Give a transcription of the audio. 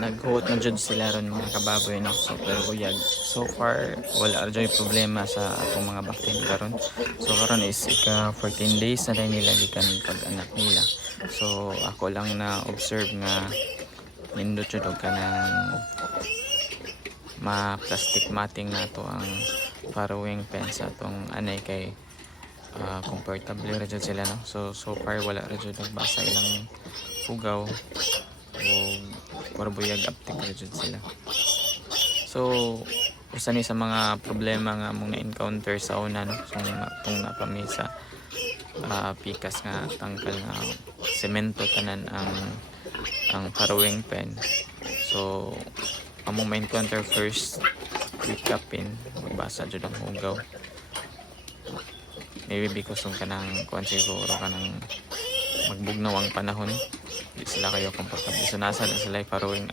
naghuot na jud sila ron mga kababoy no. So pero kuyag so far wala ra jud problema sa atong mga bakin karon. So karon is ika 14 days na dahil nila gikan pag-anak nila. So ako lang na observe nga nindot jud og kanang ma-plastic matting nato ang farrowing pen sa atong anay kay comfortable ra jud sila no. So far wala ra jud nagbasa ilang pugaw o barbuyag aptik ra jud sila. So usa ni sa mga problema nga among na-encounter sa una no, so tung napami sa pikas nga tangkal nga semento tanan ang farrowing pen. So among ma-encounter first pick upin magbasa jud ang hugaw. Maybe because ng kanang kuan siguro kanang magbugnaw ang panahon, di sila kayo comfortable. So nasa na sila farrowing